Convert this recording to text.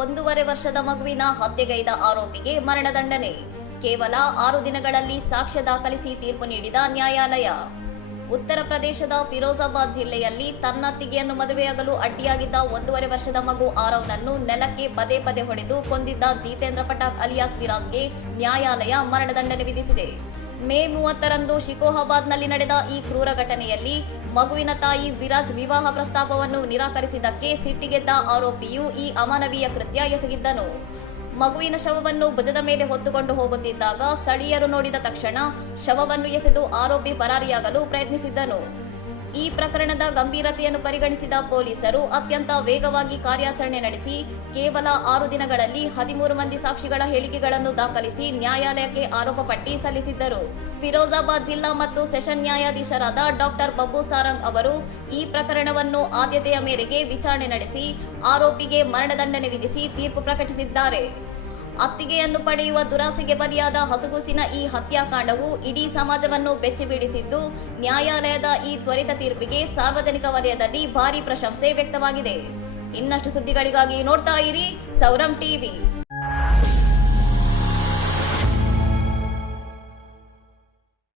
1.5 ವರ್ಷದ ಮಗುವಿನ ಹತ್ಯೆಗೈದ ಆರೋಪಿಗೆ ಮರಣದಂಡನೆ. ಕೇವಲ 6 ದಿನಗಳಲ್ಲಿ ಸಾಕ್ಷ್ಯ ದಾಖಲಿಸಿ ತೀರ್ಪು ನೀಡಿದ ನ್ಯಾಯಾಲಯ. ಉತ್ತರ ಪ್ರದೇಶದ ಫಿರೋಜಾಬಾದ್ ಜಿಲ್ಲೆಯಲ್ಲಿ ತನ್ನತ್ತಿಗೆಯನ್ನು ಮದುವೆಯಾಗಲು ಅಡ್ಡಿಯಾಗಿದ್ದ 1.5 ವರ್ಷದ ಮಗು ಆರವ್ನನ್ನು ನೆಲಕ್ಕೆ ಪದೇ ಪದೇ ಹೊಡೆದು ಕೊಂದಿದ್ದ ಜಿತೇಂದ್ರ ಪಟಾಕ್ ಅಲಿಯಾಸ್ ವಿರಾಜ್ಗೆ ನ್ಯಾಯಾಲಯ ಮರಣದಂಡನೆ ವಿಧಿಸಿದೆ. ಮೇ 30ರಂದು ಶಿಕೋಹಾಬಾದ್ನಲ್ಲಿ ನಡೆದ ಈ ಕ್ರೂರ ಘಟನೆಯಲ್ಲಿ ಮಗುವಿನ ತಾಯಿ ವಿರಾಜ್ ವಿವಾಹ ಪ್ರಸ್ತಾಪವನ್ನು ನಿರಾಕರಿಸಿದ್ದಕ್ಕೆ ಸಿಟ್ಟಿಗೆದ್ದ ಆರೋಪಿಯು ಈ ಅಮಾನವೀಯ ಕೃತ್ಯ ಎಸಗಿದ್ದನು. ಮಗುವಿನ ಶವವನ್ನು ಭುಜದ ಮೇಲೆ ಹೊತ್ತುಕೊಂಡು ಹೋಗುತ್ತಿದ್ದಾಗ ಸ್ಥಳೀಯರು ನೋಡಿದ ತಕ್ಷಣ ಶವವನ್ನು ಎಸೆದು ಆರೋಪಿ ಪರಾರಿಯಾಗಲು ಪ್ರಯತ್ನಿಸಿದ್ದನು. ಈ ಪ್ರಕರಣದ ಗಂಭೀರತೆಯನ್ನು ಪರಿಗಣಿಸಿದ ಪೊಲೀಸರು ಅತ್ಯಂತ ವೇಗವಾಗಿ ಕಾರ್ಯಾಚರಣೆ ನಡೆಸಿ ಕೇವಲ 6 ದಿನಗಳಲ್ಲಿ 13 ಮಂದಿ ಸಾಕ್ಷಿಗಳ ಹೇಳಿಕೆಗಳನ್ನು ದಾಖಲಿಸಿ ನ್ಯಾಯಾಲಯಕ್ಕೆ ಆರೋಪ ಪಟ್ಟಿ ಸಲ್ಲಿಸಿದ್ದರು. ಫಿರೋಜಾಬಾದ್ ಜಿಲ್ಲಾ ಮತ್ತು ಸೆಷನ್ ನ್ಯಾಯಾಧೀಶರಾದ ಡಾಕ್ಟರ್ ಬಬ್ಬು ಸಾರಂಗ್ ಅವರು ಈ ಪ್ರಕರಣವನ್ನು ಆದ್ಯತೆಯ ಮೇರೆಗೆ ವಿಚಾರಣೆ ನಡೆಸಿ ಆರೋಪಿಗೆ ಮರಣದಂಡನೆ ವಿಧಿಸಿ ತೀರ್ಪು ಪ್ರಕಟಿಸಿದ್ದಾರೆ. ಅತ್ತಿಗೆಯನ್ನು ಪಡೆಯುವ ದುರಾಸೆಗೆ ಬಲಿಯಾದ ಹಸುಗೂಸಿನ ಈ ಹತ್ಯಾಕಾಂಡವು ಇಡೀ ಸಮಾಜವನ್ನು ಬೆಚ್ಚಿಬೀಳಿಸಿದ್ದು, ನ್ಯಾಯಾಲಯದ ಈ ತ್ವರಿತ ತೀರ್ಪಿಗೆ ಸಾರ್ವಜನಿಕ ವಲಯದಲ್ಲಿ ಭಾರೀ ಪ್ರಶಂಸೆ ವ್ಯಕ್ತವಾಗಿದೆ. ಇನ್ನಷ್ಟು ಸುದ್ದಿಗಳಿಗಾಗಿ ನೋಡ್ತಾ ಇರಿ ಸೌರಂ ಟಿವಿ.